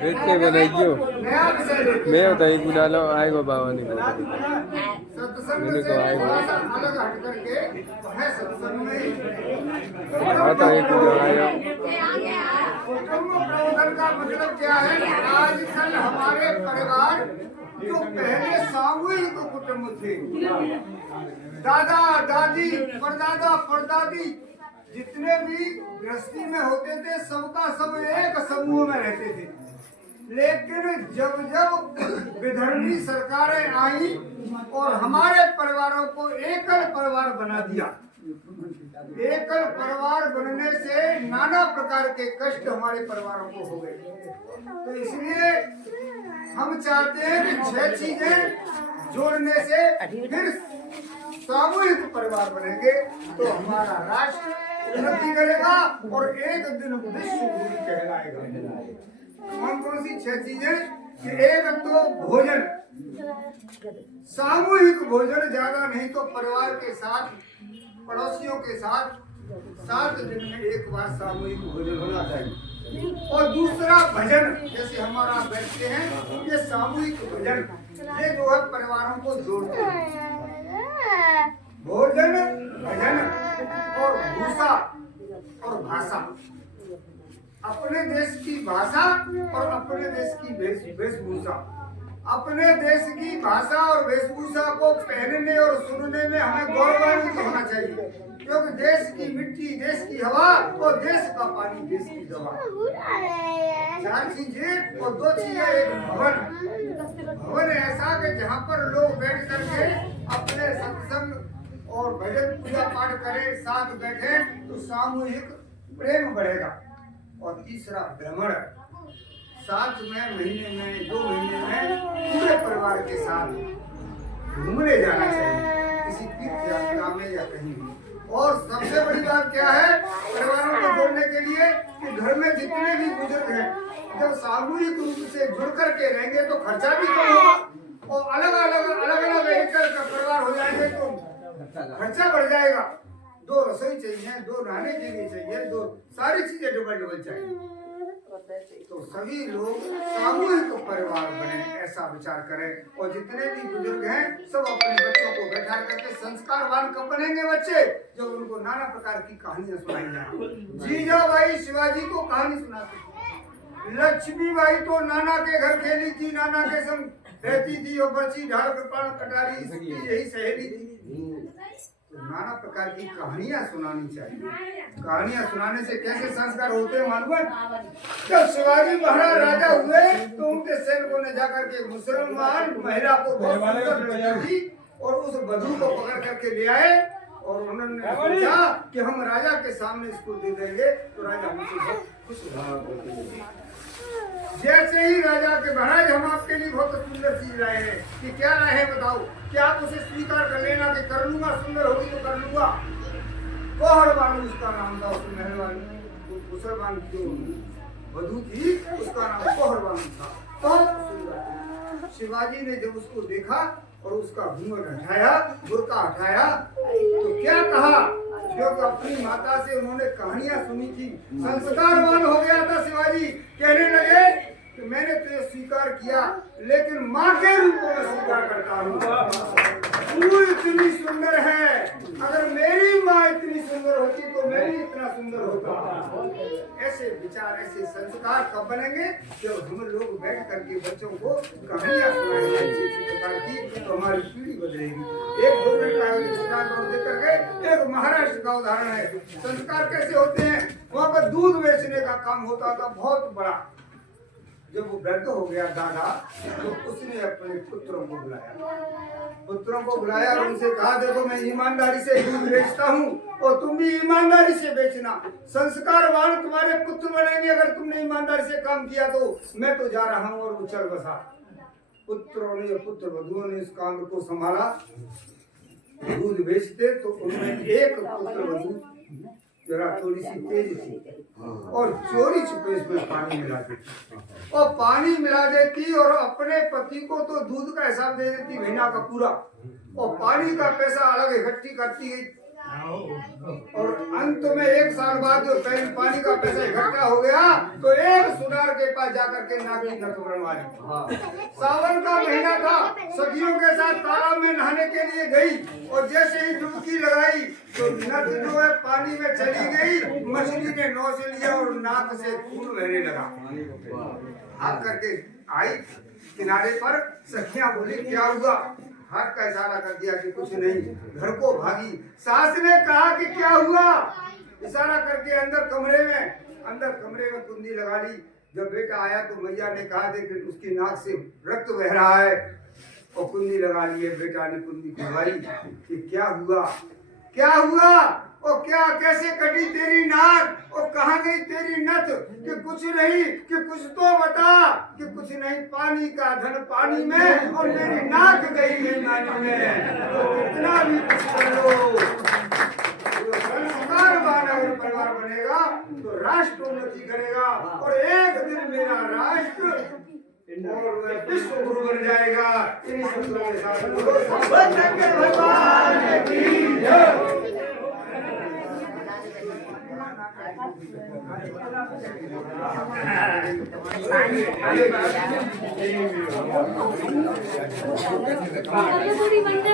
देख के बनाइयो नया विषय लेके मैं बताई बुलालो आएगो बाबा ने सत्संग मैंने से कहा आएगो थोड़ा सा अलग हट करके है सत्संग में हाँ तो एक जो आयो कुटुंब प्रबंधन का मतलब क्या है? आजकल हमारे परिवार जो पहले सामूहिक कुटुंब थे, दादा दादी परदादा परदादी जितने भी गृहस्थी में होते थे सबका सब एक समूह में रहते थे। लेकिन जब जब विधर्मी सरकारें आई और हमारे परिवारों को एकल परिवार बना दिया, एकल परिवार बनने से नाना प्रकार के कष्ट हमारे परिवारों को हो गए। तो इसलिए हम चाहते हैं कि 6 चीजें जोड़ने से फिर सामूहिक परिवार बनेंगे तो हमारा राष्ट्र उन्नति करेगा और एक दिन विश्व गुरु कहलाएगा। कौन कौन सी 6 चीजें? एक तो भोजन, सामूहिक भोजन, ज्यादा नहीं तो परिवार के साथ पड़ोसियों के साथ 7 दिन में एक बार सामूहिक भोजन होना चाहिए। और दूसरा भजन, जैसे हमारा बैठते हैं ये सामूहिक भजन, ये जो है परिवारों को जोड़ते हैं। भोजन, भजन और भूषा और भाषा, अपने देश की भाषा और अपने देश की वेशभूषा। अपने देश की भाषा और वेशभूषा को पहनने और सुनने में हमें गौरवान्वित होना चाहिए, क्योंकि देश की मिट्टी, देश की हवा और देश का पानी, देश की दवा, 4 चीजें और 2 चीजें। एक भवन, भवन ऐसा कि जहाँ पर लोग बैठ करके अपने सत्संग और भजन पूजा पाठ करें, साथ बैठे तो सामूहिक प्रेम बढ़ेगा। और तीसरा भ्रमण, साथ में महीने में 2 महीने में पूरे परिवार के साथ घूमने जाना चाहिए, किसी तीर्थ यात्रा में या कहीं भी। और सबसे बड़ी बात क्या है परिवारों को जोड़ने के लिए कि घर में जितने भी बुजुर्ग हैं जब सामूहिक रूप से जुड़ करके रहेंगे तो खर्चा भी कम होगा। और अलग अलग एकल का परिवार हो जाएंगे तो खर्चा बढ़ जाएगा। 2 रसोई चाहिए, 2 नहाने के लिए चाहिए, 2 सारी चीजें डबल चाहिए। तो सभी लोग सामूहिक परिवार बने, ऐसा विचार करें। और जितने भी बुजुर्ग हैं सब अपने बच्चों को बैठा करके संस्कारवान कब बनेंगे बच्चे? जब उनको नाना प्रकार की कहानियां सुनाई जाए। जीजाबाई शिवाजी को कहानी सुनाती थी, लक्ष्मीबाई तो नाना के घर खेली थी, नाना के संग रहती थी और बच्ची ढाल कृपाण कटारी इसकी यही सहेली थी। तो नाना प्रकार की कहानियां सुनानी चाहिए। कहानियां सुनाने से कैसे संस्कार होते हैं मालूम है? जब शिवाजी महाराज राजा हुए तो उनके सैनिकों ने जाकर के मुसलमान महिला को बहुत सुंदर लड़की थी और उस वधू को पकड़ करके ले आए और उन्होंने सोचा कि हम राजा के सामने इसको दे देंगे तो राजा हमसे बहुत खुश होगा। जैसे ही राजा के महाराज हम आपके लिए बहुत सुंदर चीज लाए हैं, कि क्या लाए हैं बताओ, क्या आप उसे स्वीकार कर लेना कि कर लूंगा, सुंदर होगी तो कर लूंगा। कोहरबानू उसका नाम था, उस मेहरबानी मुसलमान जो वधू थी उसका नाम कोहरबानू था। तो शिवाजी ने जब उसको देखा और उसका घूंघट हटाया, बुर्का हटाया तो क्या कहा, क्योंकि अपनी माता से उन्होंने कहानियां सुनी थी, संस्कारवान हो गया था शिवाजी। कहने लगे कि मैंने तुझे स्वीकार किया लेकिन माँ के रूप में स्वीकार करता हूँ। तू इतनी सुंदर है, अगर मेरी माँ इतनी सुंदर होती तो मैं भी इतना सुंदर होता। ऐसे विचार, ऐसे संस्कार कब बनेंगे? जब हम लोग बैठ करके बच्चों को कहानियां सुनाएंगे अच्छी प्रकार की, तो हमारी पीढ़ी बदलेगी। 1-2 मिनट का दृष्टांत और देकर के एक महाराष्ट्र का उदाहरण है। संस्कार कैसे होते हैं? वहाँ पर दूध बेचने का काम होता था बहुत बड़ा। जब वो वृद्ध हो गया दादा तो उसने अपने पुत्रों को बुलाया और उनसे कहा देखो मैं ईमानदारी से दूध बेचता हूँ और तुम भी ईमानदारी से बेचना। संस्कारवान तुम्हारे पुत्र बनेंगे अगर तुमने ईमानदारी से काम किया। तो मैं तो जा रहा हूँ और वो चल बसा। पुत्रों ने, पुत्र वधुओं ने इस काम को संभाला। दूध बेचते तो उनमें एक पुत्र वधु जरा थोड़ी सी तेज थी और चोरी छुपे इसमें पानी मिला देती और पानी मिला देती और अपने पति को तो दूध का हिसाब दे देती महीना का पूरा और पानी का पैसा अलग इकट्ठी करती है। और अंत में 1 साल बाद जो पानी का पैसा इकट्ठा हो गया तो एक सुनार के पास जाकर के नाक की नथ बनवाई। सावन का महीना था, सखियों के साथ तालाब में नहाने के लिए गई और जैसे ही डुबकी लगाई तो नथ जो है पानी में चली गई। मछली ने नौ से लिया और नाक से खून बहने लगा। हाथ करके आई किनारे पर, सखियां बोली क्या हुआ? हाथ का इशारा कर दिया कि कुछ नहीं, घर को भागी। सास ने कहा कि क्या हुआ? इशारा करके अंदर कमरे में कुंडी लगा ली। जब बेटा आया तो मैया ने कहा कि उसकी नाक से रक्त बह रहा है और कुंडी लगा ली है। बेटा ने कुंडी खुलवाई कि क्या हुआ, क्या हुआ और क्या कैसे कटी तेरी नाक और कहाँ गई तेरी नथ? कि कुछ नहीं, कि कुछ तो बता। कि कुछ नहीं, पानी का धन पानी में और मेरी नाक गई बेईमानी में। तो कितना भी कुछ कर लो, संस्कारवान अगर परिवार बनेगा तो राष्ट्र उन्नति करेगा और एक दिन मेरा राष्ट्र और विश्व गुरु बन जाएगा। इन्हीं शब्दों के साथ भगवान की जय। पूरी बंद